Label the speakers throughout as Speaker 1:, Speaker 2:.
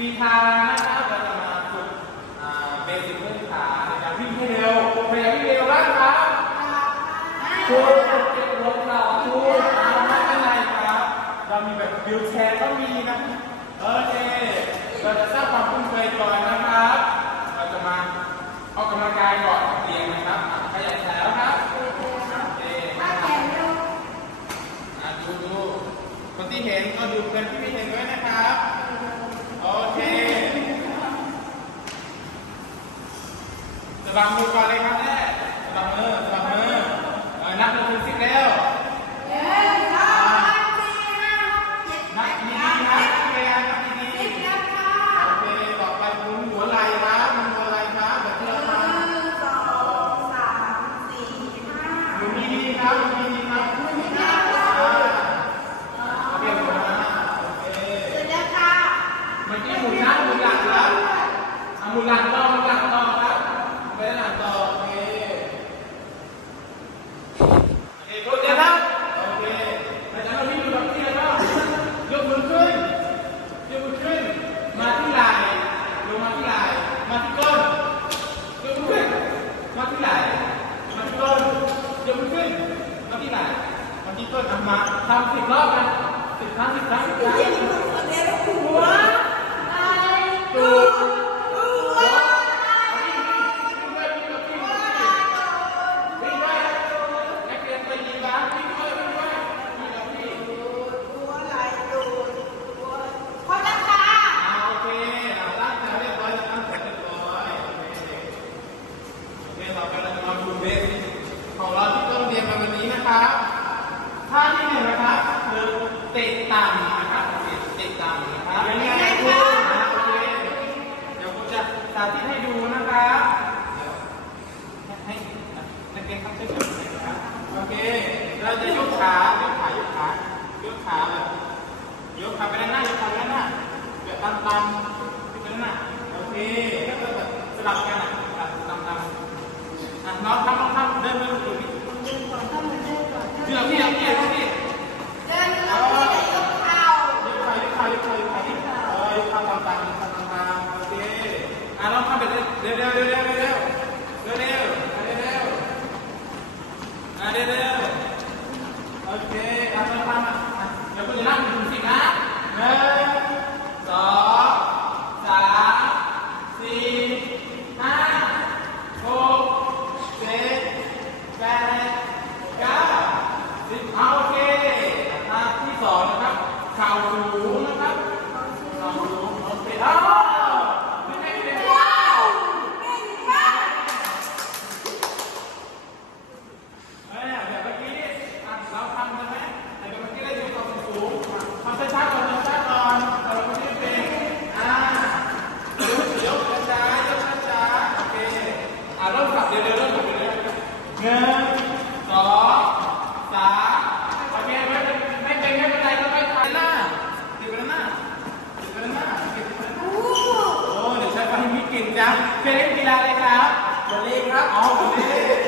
Speaker 1: รีธานะครับเราจะมาฝึกเบสิกพื้นฐานในการวิ่งให้เร็วพยายามวิ่งเร็วบ้างครับคุณเก็บรถเราคุณเอาไม่เป็นไรครับ เรามีแบบวิวแชร์ก็มีนะโอเคเราจะสร้างความคุ้นเคยก่อนนะครับ เราจะมาออกกำลังกายก่อนเรียนนะครับอะขยับแขนแล้วครับเคอะดูดูคนที่เห็นก็ดูกันที่ไม่เห็นด้วยนะครับ โอเค สะบังมือก่อนเลยครับแม่สะบังมือสะบังมือเออนับจนถึงสิบแล้วนับดีๆนะนับเรียนนับดีๆโอเคต่อไปหมุนหัวไหล่ครับหมุนหัวไหล่ครับแบบที่เราทำหมุนดีๆครับหมุนดีๆครับอ่าโอเคหมุนมาโอเคเมื่อกี้หมุนหน้าหมุนหลังครับอะหมุนหลังต่อหมุนหลังต่อครับไปหลังต่อโอเคโอเคกดเดี๋ยวครับโอเคอาจารย์เราวิ่งอยู่กับที่แล้วก็ยกมือขึ้นยกมือขึ้น มาที่ไหล่ลงมาที่ไหล่มาที่ก้นยกมือขึ้นมาที่ไหล่มาที่ก้นยกมือขึ้นมาที่ไหล่มาที่ก้นอะมาทำสิบรอบกันสิบครั้งสิบครั้งสิบครั้ง ตูดวิ่งไปนักเรียนไปยิงบ้านวิ่งไปวิ่งไปวิ่งกับพี่อ่าโอเคอ่าร่างกายเรียบร้อยแล้วตั้งแต่เรียบร้อยโอเคโอเคต่อไปเราจะมาดูเบสของเราที่ต้องเรียนมาวันนี้นะครับท่าที่หนึ่งนะครับคือเตะต่ำนะครับเตะเตะต่ำนะครับยังไงครูอ่าโอเคเดี๋ยวผมจะสาธิตให้ดูนะครับให้นักเรียนครับช่วยกันหน่อยนะครับโอเค เรา จะยกขายกขายกขายกขาแบบยกขาไปด้านหน้ายกขาไปด้านหน้าแบบตามตามๆไปด้านหน้าโอเคแล้วก็แบบสลับกันอะตามตามๆอะน้องทำน้องทำเดินเดินดูพี่พี่เอาพี่เอาพี่เอาพี่ยกขายกขายกขายกขายเออยกขาตามตามตามตามโอเคอะลองทำแบบเร็วเร็วเร็วเร็วเร็วเร็วเร็วเร็วเร็วอะเร็วเร็วโอเคอะลองทำอะอะเดี๋ยวคุณจะนั่งถึงสิบนะหนึ่งสองสามสี่ห้าหกเจ็ดแปดเก้าสิบเอาโอเคท่าที่สองนะครับเข่าสูงนะครับเข่าสูงโอเคอ้าวไม่ได้ไม่ได้เอ้ยแบบเมื่อกี้นี่อะเราทำใช่ไหมแต่แบบเมื่อกี้เราอยู่ความสูงอะทำช้าๆก่อนทำช้าๆก่อนเราไม่ได้เป็นอ่ายกยกช้าๆยกช้าๆโอเคอะ เริ่มสับเดียวเดี๋ยวเริ่มสับเดียวเดี๋ยวหนึ่งสองสามโอเคไม่ไม่เป็นไม่เป็นไรก็ไม่ถ่ายหน้าเดี๋ยวไปหน้าติดไปหน้าติดไปหน้าโอ้เดี๋ยวใช้ความมีเก่งจังเคยเล่นกีฬาอะไรครับวอลเลย์ครับอ๋อวอลเลย์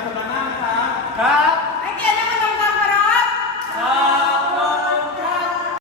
Speaker 1: การสัปดหน้านะครับครับ